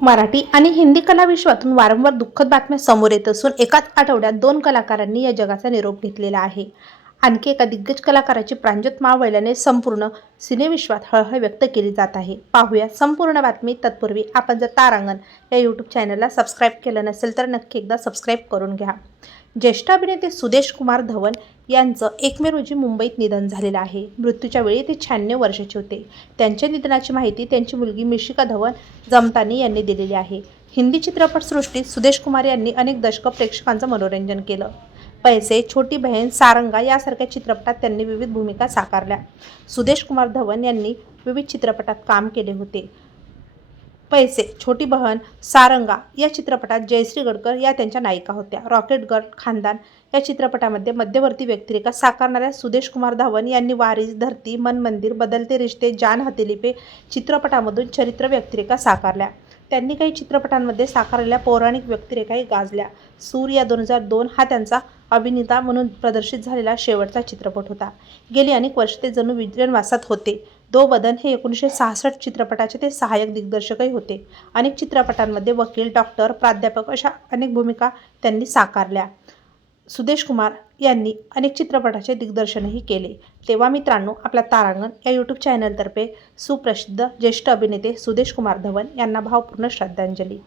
मराठी आणि हिंदी कला विश्वातून वारंवार दुःखद बातम्या समोर येत असून एकाच आठवड्यात दोन कलाकारांनी या जगाचा निरोप घेतलेला आहे. आणखी एका दिग्गज कलाकाराची प्राणज्योत मावळल्याने संपूर्ण सिनेविश्वात हळहळ व्यक्त केली जात आहे. पाहूया संपूर्ण बातमी. तत्पूर्वी आपण जर तारांगण या यूट्यूब चॅनलला सबस्क्राईब केलं नसेल तर नक्की एकदा सबस्क्राईब करून घ्या. ज्येष्ठ अभिनेते सुदेश कुमार धवन यांचं 1 मे रोजी मुंबईत निधन झालेलं आहे. मृत्यूच्या वेळी ते 96 वर्षाचे होते. त्यांच्या निधनाची माहिती त्यांची मुलगी मिशिका धवन जमतानी यांनी दिलेली आहे. हिंदी चित्रपटसृष्टीत सुदेश कुमार यांनी अनेक दशकं प्रेक्षकांचं मनोरंजन केलं. पैसे, छोटी बहन, सारंगा यासारख्या चित्रपटात त्यांनी विविध भूमिका साकारल्या. सुदेश कुमार धवन यांनी विविध चित्रपटात काम केले होते. पैसे, छोटी बहन, सारंगा या चित्रपटात जयश्री गडकर या त्यांच्या नायिका होत्या. रॉकेट गर्ल, खानदान या चित्रपटामध्ये मध्यवर्ती व्यक्तिरेखा साकारणाऱ्या सुदेश कुमार धवन यांनी वारिस, धरती, मन मंदिर, बदलते रिश्ते, जान हथेली पे चित्रपटामधून चरित्र व्यक्तिरेखा साकारल्या. त्यांनी काही चित्रपटांमध्ये साकारलेल्या पौराणिक व्यक्तिरेखाही गाजल्या. सूर्य 2002 हा त्यांचा अभिनेता म्हणून प्रदर्शित झालेला शेवटचा चित्रपट होता. गेली अनेक वर्षे ते जणू विजनवासात होते. दो बदन हे 1966 चित्रपटाचे ते सहाय्यक दिग्दर्शकही होते. अनेक चित्रपटांमध्ये वकील, डॉक्टर, प्राध्यापक अशा अनेक भूमिका त्यांनी साकारल्या. सुदेश कुमार यांनी अनेक चित्रपटाचे दिग्दर्शनही केले. तेव्हा मित्रांनो, आपल्या तारांगण या यूट्यूब चॅनलतर्फे सुप्रसिद्ध ज्येष्ठ अभिनेते सुदेश कुमार धवन यांना भावपूर्ण श्रद्धांजली.